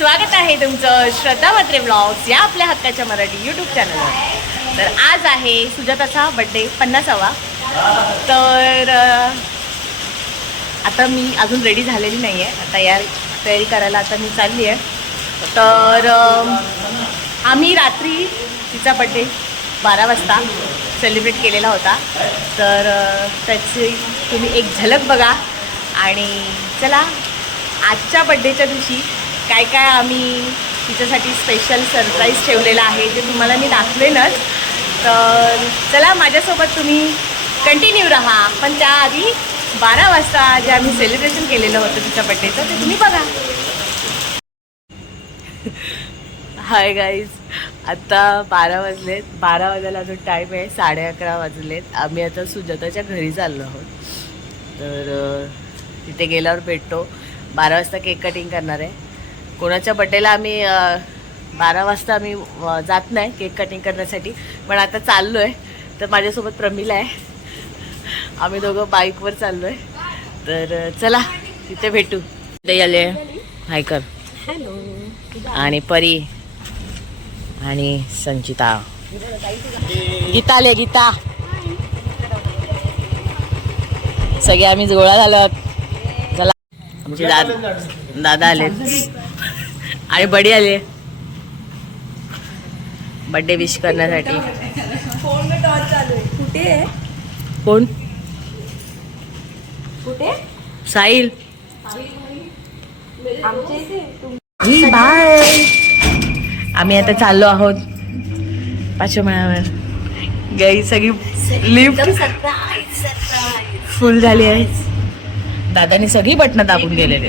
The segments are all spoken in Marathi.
स्वागत आहे तुमचं श्रद्धा मात्रे ब्लॉग्स या आपल्या हक्काच्या मराठी यूट्यूब चॅनलवर तर आज आहे सुजाताचा बड्डे पन्नासावा. तर आता मी अजून रेडी झालेली नाही आहे तयार तयारी करायला आता मी चालली आहे. तर आम्ही रात्री तिचा बड्डे बारा वाजता सेलिब्रेट केलेला होता. तर त्याची तुम्ही एक झलक बघा. आणि चला आजच्या बड्डेच्या दिवशी काय काय आम्ही तिच्यासाठी स्पेशल सरप्राईज ठेवलेलं आहे ते तुम्हाला मी दाखवेनच. तर चला माझ्यासोबत तुम्ही कंटिन्यू राहा. पण त्याआधी बारा वाजता जे आम्ही सेलिब्रेशन केलेलं होतं तिच्या बड्डेचं ते तुम्ही बघा. हाय गाईज आत्ता बारा वाजलेत. बारा वाजायला अजून टाईम आहे. साडे अकरा वाजलेत. आम्ही आता सुजाताच्या घरी चाललो आहोत. तर तिथे गेल्यावर भेटतो. बारा वाजता केक कटिंग करणार आहे. कोणाच्या बड्डेला आम्ही बारा वाजता आम्ही जात नाही केक कटिंग करण्यासाठी. पण आता चाललो आहे तर माझ्यासोबत प्रमिला आहे. आम्ही दोघं बाईकवर चाललो आहे तर चला तिथे भेटू. ते आले हाय कर. आणि परी. आणि संचिता. गीता आले गीता. सगळे आम्ही गोळा झालो चला. आमचे दादा दादा आले आणि बडी आले. बर्थडे विश करण्यासाठी. कुठे कोण? कुठे? साहिल. बाय आम्ही आता चाललो आहोत पाचव्या गाई सगळी लिफ्ट फुल झाली आहे. दादानी सगळी बटणं दाबून गेलेले.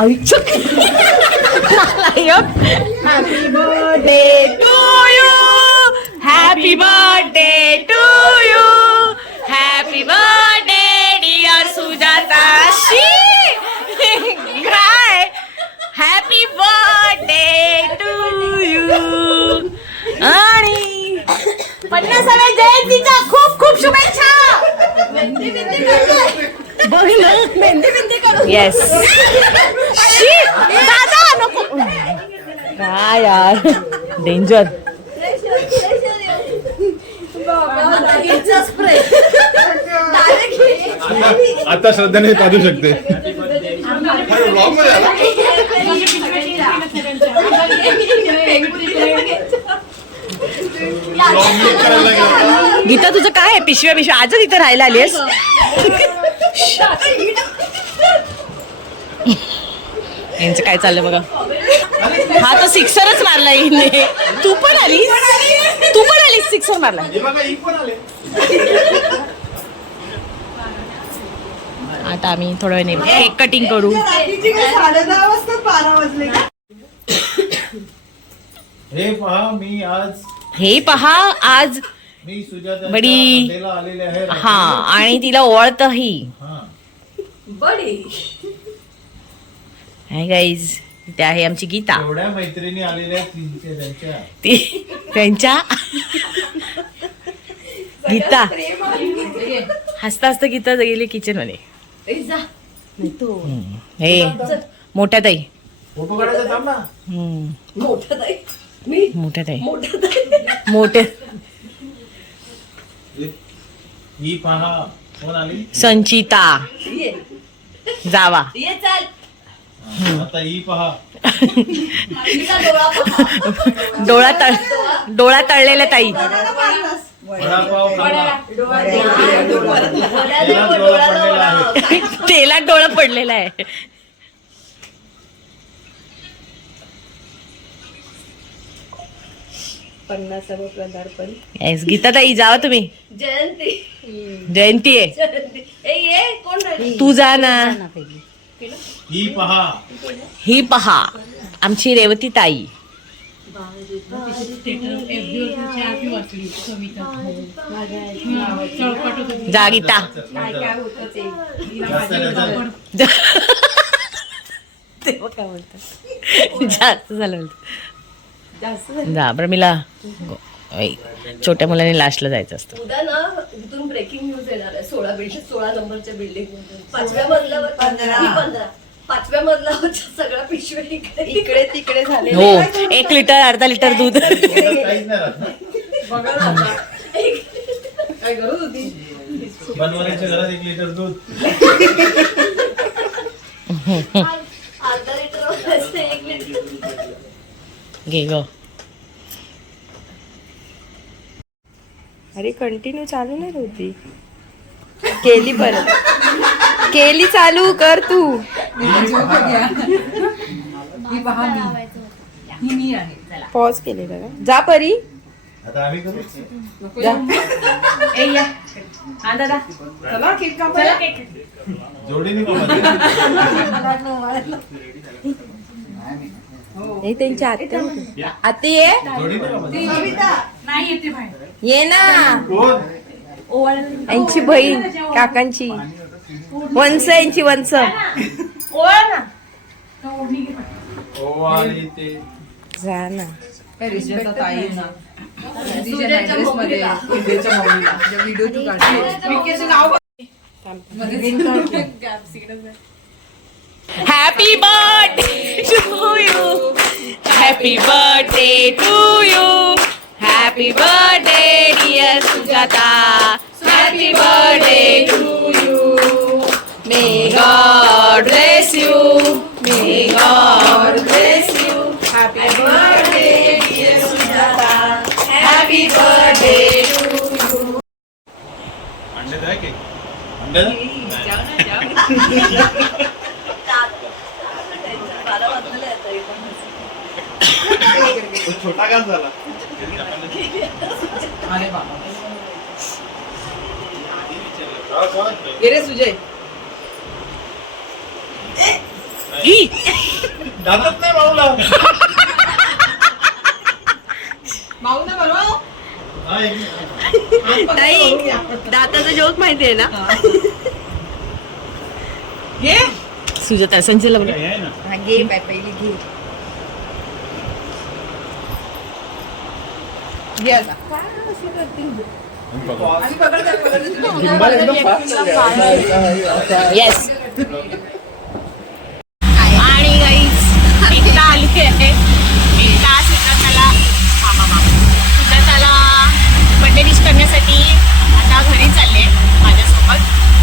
आईचं happy birthday to you happy birthday to you happy birthday dear सुजाताशी काय हॅपी बर्थडे टू यू आणि पन्नासाव्या जयंतीच्या खूप खूप शुभेच्छा. बघ ना. येस दादा नको काय यार. डेंजर आता श्रद्धाने शकते Vlog मी करायला गेलो. गीता तुझं काय आहे? पिशव्या पिशव्या. आजच इथे राहायला आलीस यांचं काय चाललं बघा? हा तर सिक्सरच मारला हिने. तू पण आली तू पण आलीस सिक्सर मारला हे बघा, ही पण आले. आता आम्ही थोड्या वेळाने केक कटिंग करू. हे पहा मी आज हे पहा आज बडी- हा आणि तिला ओळखतही हा. बडी. हाय गाईज ते आहे आमची गीता. एवढ्या मैत्रिणी आलेल्या आहेत तीनशे त्यांच्या ती त्यांच्या गीता. हसता हसता गीता गेली किचनमध्ये. हे मोठ्या ताई. मोठ्या ताई. मोठं ताई. मोठे ही पहा कोण आली? संचिता. ये. जावा. ये चाल. आता ही पहा. तिचा डोळा पहा. डोळा तळ डोळा तळलेल्या ताई. वडापाव खाल्ला डोळा तेलात डोळा पडलेला आहे. तेलात डोळा पडलेला आहे. पन्नासावं पदार्पण येस गीता ताई जावा तुम्ही. जयंती. जयंती आहे. जयंती. ए ये कोण राहिली? तू जा ना. ही पहा. ही पहा. आमची रेवती ताई. जागिता. तेव्हा काय बोलतात. जास्त झालं जा बरं मिला. ऐ, छोट्या मुलाने लास्टला जायचं असतं. उद्या ना इथून ब्रेकिंग न्यूज येणार आहे. सोळा बिल्डिंग सोळा नंबरच्या बिल्डिंग पाचव्या मजल्यावर पंधरा. ही पंधरा. पाचव्या मजल्यावर सगळ्या पिशव्या इकडे इकडे तिकडे झाले हो एक लिटर अर्धा लिटर दूध. काहीच नाही राहत ना. काय गरज होती? बनवण्याच्या घरात एक लिटर दूध. अर्धा लिटर एक लिटर. घे ग. अरे कंटिन्यू चालू नाही होती केली परत. केली चालू कर तू. पॉज केले का जा परी. आता आम्ही करू? जा जोडीने का हे त्यांची आत्या आत्या ये ना. यांची बहीण काकांची. वंश यांची वंश ओ आणि ते जा ना. Happy birthday to you happy birthday to you happy birthday dear Sujata happy birthday to you may God bless you may God bless you happy birthday dear Sujata happy birthday to अंडे द्या की अंडे द्या. बारा वाजलेले आहेत तरी पण. तो छोटा का झाला हा, कोण? ई! दातच नाही हा, दाताचा जोक माहितीये ना सुजाता हे आहे ना. हा घे बाय पहिली घे. येस आणि गाईज एकदा आली आहे एकदा सुजाताला सुजाताला बड्डे विश करण्यासाठी आता घरी चालले माझ्यासोबत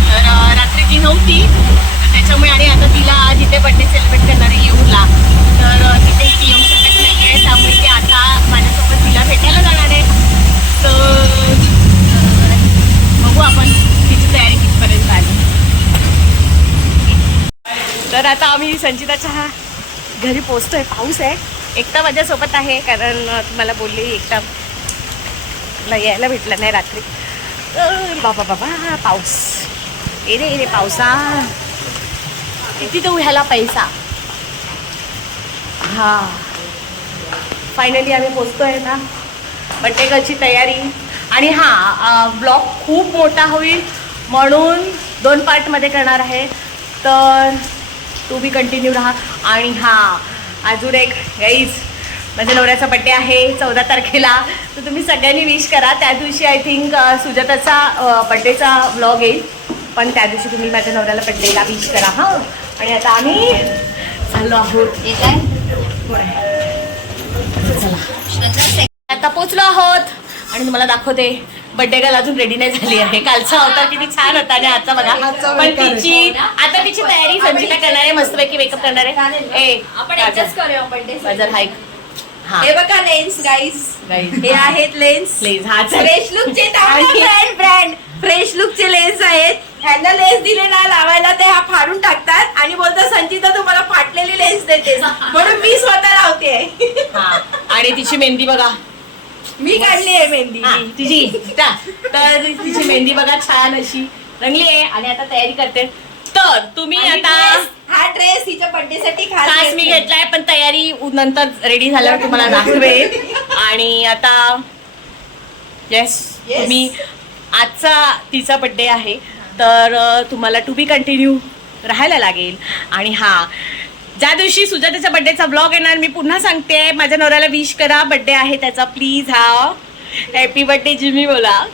तर अं, रात्री ती नव्हती तर त्याच्यामुळे आणि आता तिला जिथे बड्डे सेलिब्रेट करणार आहे येऊला तर अं, तिथे ती येऊ शकत नाही आहे त्यामुळे ती आता माझ्यासोबत तिला भेटायला जाणार आहे तर अं, बघू आपण तिची तयारी कितपर्यंत आली तर आता आम्ही संचिताच्या घरी पोचतोय. पाऊस आहे. एकटा माझ्यासोबत आहे कारण तुम्हाला बोलली एकटा मला यायला भेटलं नाही रात्री. तर बाबा बाबा पाऊस. ए रे ए रे पावसा. किती देऊ ह्याला पैसा. हा. फायनली आम्ही पोचतोय ना बड्डे तयारी. आणि हां ब्लॉग खूप मोठा होईल म्हणून दोन पार्टमध्ये करणार आहे. तर तू बी कंटिन्यू राहा. आणि हां अजून एक गाईज माझ्या नवऱ्याचा बड्डे आहे चौदा तारखेला. तर तुम्ही सगळ्यांनी विश करा. त्या दिवशी आय थिंक सुजाताचा बड्डेचा ब्लॉग येईल. पण त्या दिवशी तुम्ही माझ्या नवऱ्याला बड्डेला विश करा हां. आणि आता आम्ही चाललो आहोत. चला. आता पोचलो आहोत. आणि तुम्हाला दाखवते बड्डे गर्ल अजून रेडी नाही झाली आहे. कालचा होता किती छान होता आणि आता बघा. पण तिची आता तिची तयारी संचिता करणार आहे मस्तपैकी मेकअप करणार आहे. आपण बर्थडे हाईक हा. हे बघा लेन्स Guys. हे आहेत लेन्स प्लीज हा फ्रेश लुकचे आणि- ब्रँड ब्रँड फ्रेश लुकचे लेन्स आहेत. ह्यांना लेन्स दिले ना लावायला ते हा फाडून टाकतात. आणि बोलतात संचिता तुम्हाला फाटलेली लेन्स देते म्हणून मी स्वतः लावते. हा. आणि तिची मेहंदी बघा. मी काढली आहे मेहंदी. हा, तिची. ता. तर तिची मेहंदी बघा छान अशी रंगली आहे आणि आता तयारी करते. तर तुम्ही आणि आता dress- हा ड्रेस तिच्या बर्थडे साठी खास खास मी घेतलाय पण तयारी उ- नंतर रेडी झाल्यावर तुम्हाला दाखवेन. आणि आता येस Yes. मी आजचा तिचा बड्डे आहे. तर अ, तुम्हाला टू बी कंटिन्यू राहायला लागेल. आणि हा ज्या दिवशी सुजाताच्या बड्डेचा ब्लॉग येणार मी पुन्हा सांगते. माझ्या नवऱ्याला विश करा बड्डे आहे त्याचा. प्लीज हा. हॅपी बड्डे जिमी बोला.